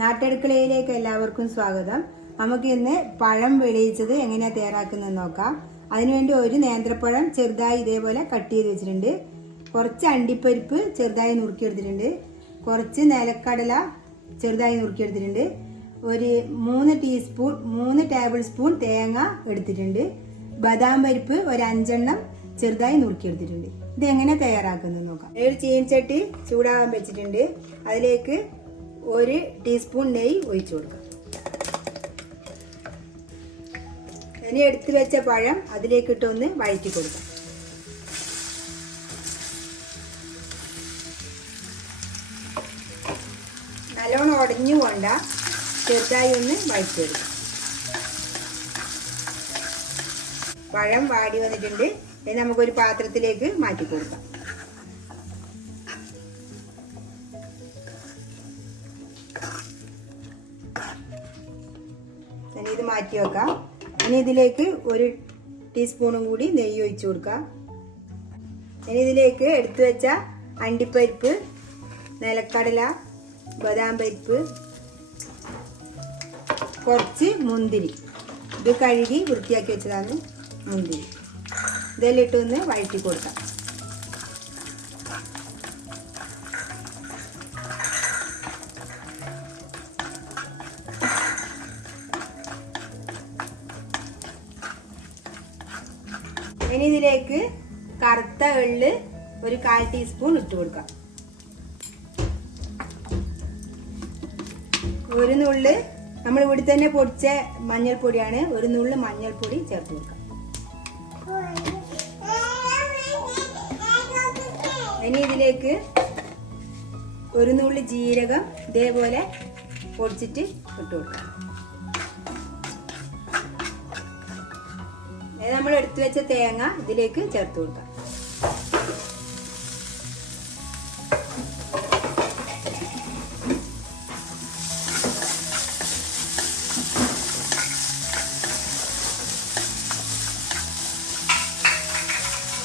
നാട്ടടുക്കളയിലേക്ക് എല്ലാവർക്കും സ്വാഗതം. നമുക്ക് ഇന്ന് പഴം വെളിയിച്ചത് എങ്ങനെയാണ് തയ്യാറാക്കുന്നത് നോക്കാം. അതിനുവേണ്ടി ഒരു നേന്ത്രപ്പഴം ചെറുതായി ഇതേപോലെ കട്ട് ചെയ്ത് വെച്ചിട്ടുണ്ട്. കുറച്ച് അണ്ടിപ്പരിപ്പ് ചെറുതായി നുറുക്കിയെടുത്തിട്ടുണ്ട്. കുറച്ച് നിലക്കടല ചെറുതായി നുറുക്കിയെടുത്തിട്ടുണ്ട്. ഒരു മൂന്ന് ടീസ്പൂൺ മൂന്ന് ടേബിൾ സ്പൂൺ തേങ്ങ എടുത്തിട്ടുണ്ട്. ബദാം പരിപ്പ് ഒരു അഞ്ചെണ്ണം ചെറുതായി നുറുക്കിയെടുത്തിട്ടുണ്ട്. ഇത് എങ്ങനെ തയ്യാറാക്കുന്നത് നോക്കാം. ഒരു ചീനച്ചട്ടി ചൂടാവാൻ വെച്ചിട്ടുണ്ട്. അതിലേക്ക് ഒരു ടീസ്പൂൺ നെയ്യ് ഒഴിച്ചു കൊടുക്കാം ഇനി എടുത്തു വെച്ച പഴം അതിലേക്ക് ഇട്ടൊന്ന് വഴറ്റി കൊടുക്കാം നല്ലോണം ഉടഞ്ഞു കൊണ്ട ചെറുതായി ഒന്ന് വഴറ്റിയെടുക്കാം പഴം വാടി വന്നിട്ടുണ്ട്. ഇനി നമുക്കൊരു പാത്രത്തിലേക്ക് മാറ്റി കൊടുക്കാം. ഇനി ഇത് മാറ്റി വെക്കാം. ഇനി ഇതിലേക്ക് ഒരു ടീസ്പൂണും കൂടി നെയ്യ് ഒഴിച്ചു കൊടുക്കാം. ഇനി ഇതിലേക്ക് എടുത്തു വെച്ച അണ്ടിപ്പരിപ്പ് നിലക്കടല ബദാം പരിപ്പ് കുറച്ച് മുന്തിരി. ഇത് കഴുകി വൃത്തിയാക്കി വെച്ചതാണ് മുന്തിരി. ഇതെല്ലാം ഇട്ടൊന്ന് വഴറ്റി കൊടുക്കാം. ഇനി ഇതിലേക്ക് കറുത്ത എള്ള് ഒരു കാൽ ടീസ്പൂൺ ഇട്ട് കൊടുക്കാം. ഒരു നുള്ള് നമ്മൾ ഇവിടെ തന്നെ പൊടിച്ച മഞ്ഞൾപ്പൊടിയാണ്. ഒരു നുള്ള് മഞ്ഞൾപ്പൊടി ചേർത്ത് കൊടുക്കാം. ഇനി ഇതിലേക്ക് ഒരു നുള്ളി ജീരകം ഇതേപോലെ പൊടിച്ചിട്ട് ഇട്ട് കൊടുക്കാം. നമ്മൾ എടുത്തു വെച്ച തേങ്ങ ഇതിലേക്ക് ചേർത്ത് കൊടുക്കാം.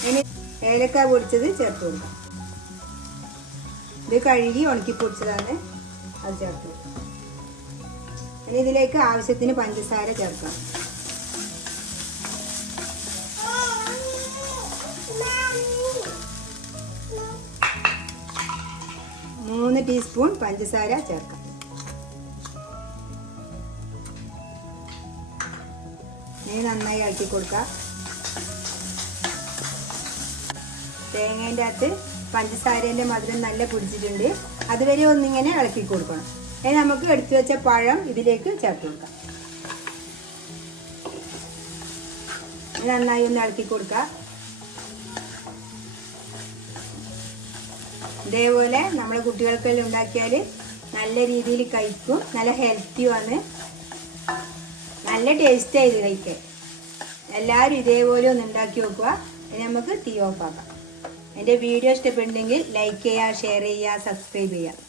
ഇനി ഏലക്ക പൊടിച്ചത് ചേർത്ത് കൊടുക്കാം. ഇത് കഴുകി ഉണക്കി പൊടിച്ചതാണ് അത് ചേർത്ത് കൊടുക്കാം. ഇനി ഇതിലേക്ക് ആവശ്യത്തിന് പഞ്ചസാര ചേർക്കാം. ടീസ്പൂൺ പഞ്ചസാര ചേർക്കാം. ഇനി നന്നായി ഇളക്കി കൊടുക്കാം. തേങ്ങേന്റെ അകത്ത് പഞ്ചസാരേന്റെ മധുരം നല്ല പിടിച്ചിട്ടുണ്ട്. അതുവരെ ഒന്നിങ്ങനെ ഇളക്കി കൊടുക്കണം. ഇനി നമുക്ക് എടുത്തു വെച്ച പഴം ഇതിലേക്ക് ചേർത്ത് കൊടുക്കാം. നന്നായി ഒന്ന് ഇളക്കി കൊടുക്കുക ഇതേപോലെ നമ്മൾ കുട്ടികൾക്കെല്ലാം ഉണ്ടാക്കിയാൽ നല്ല രീതിയിൽ കഴിക്കും. നല്ല ഹെൽത്തിയുമാണ് നല്ല ടേസ്റ്റായി ഇത് കഴിക്കാൻ. എല്ലാവരും ഇതേപോലെ ഒന്ന് ഉണ്ടാക്കി വെക്കുക നമുക്ക് തീ ഓഫ് ആക്കാം. എന്റെ വീഡിയോ ഇഷ്ടപ്പെട്ടുണ്ടെങ്കിൽ ലൈക്ക് ചെയ്യുക ഷെയർ ചെയ്യുക സബ്സ്ക്രൈബ് ചെയ്യുക.